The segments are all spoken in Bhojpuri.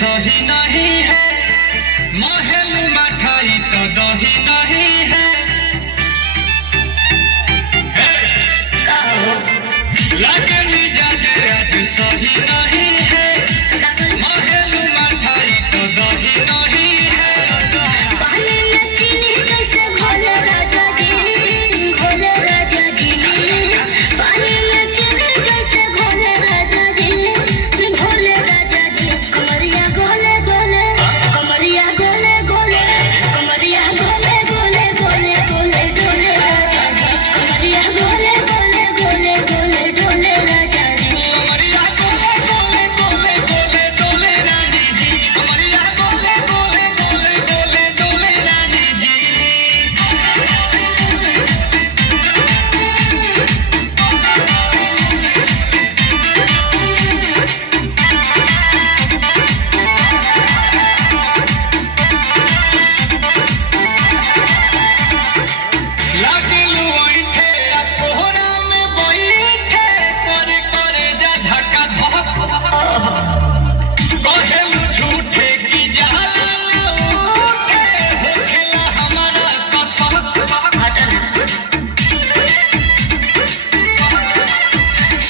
सही नहीं है, महल मठाई तो दही नहीं है। लगे मिजाज आज सही नहीं है, महल मठाई तो दही नहीं है। पानी में चीनी कैसे घोले राजा जी, घोले राजा जी। पानी में चीनी कैसे घोले राजा जी, घोले राजा जी। कमरिया गोले गोले, कमरिया गोले गोले, कमरिया गोले गोले गोले गोले डोले राजा जी। कमरिया गोले गोले गोले गोले डोले राजा जी। कमरिया गोले गोले गोले गोले डोले रानी जी, कमरिया गोले गोले गोले गोले डोले रानी जी। लागलू ऐठे आ कोहरा में बैठे, करे करे जा धक्का धक। कहेलू झूठे की जाला ना उठे, होखेला हमारा कसक।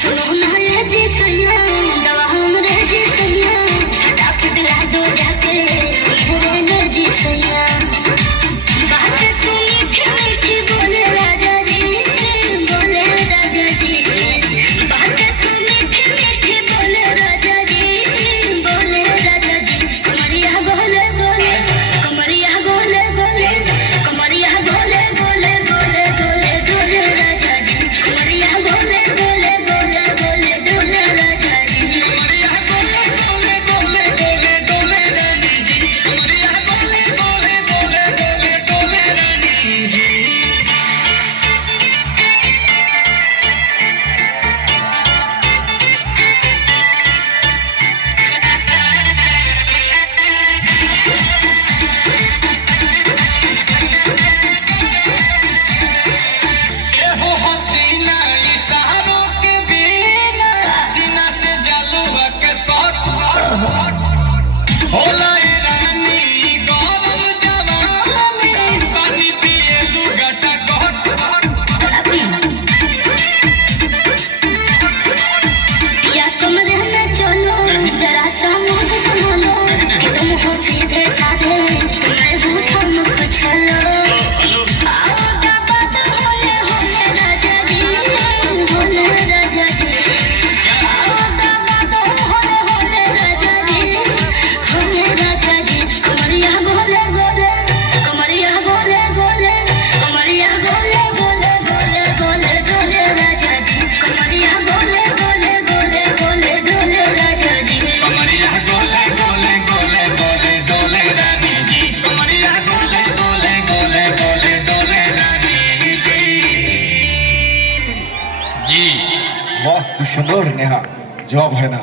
सुनो ना ये जी सैया, दवा हमरे जी सैया, फटाफट ला दो जाके मेरे ले जी सैया। बात तू मीठी मीठी बोले राजा जी, बोले राजा जी। बात तू मीठी मीठी बोले राजा जी, बोले राजा जी। कमरिया गोले गोले, कमरिया गोले गोले, कमरिया गोले गोले गोले गोले डोले राजा जी। कमरिया गोले गोले गोले गोले डोले राजा जी। कमरिया गोले गोले गोले गोले डोले रानी जी, कमरिया गोले गोले गोले गोले डोले रानी जी। एहो हसीना इशारों के बिना, सीना से जलवा के शॉट होला ए रानी गरम जवानी, पानी पिए लुगाटा घट। या कमरे में चलो, जरा सा मुझ बना लो, कि तुम हो सीधे साधे, मैं हूँ ठमक छलो। आओ बात होले होले राजा जी, होले राजा जी। आओ बात होले होले राजा जी, होले राजा जी। कमरिया गोले गोले, कमरिया गोले गोले, कमरिया गोले गोले गोले गोले डोले राजा जी। कमरिया गोले गोले गोले गोले डोले राजा जी। कमरिया गोले गोले गोले गोले डोले रानी जी, कमरिया गोले गोले गोले गोले डोले रानी जी। वाह, तू सुंदर नेहा, जॉब है ना।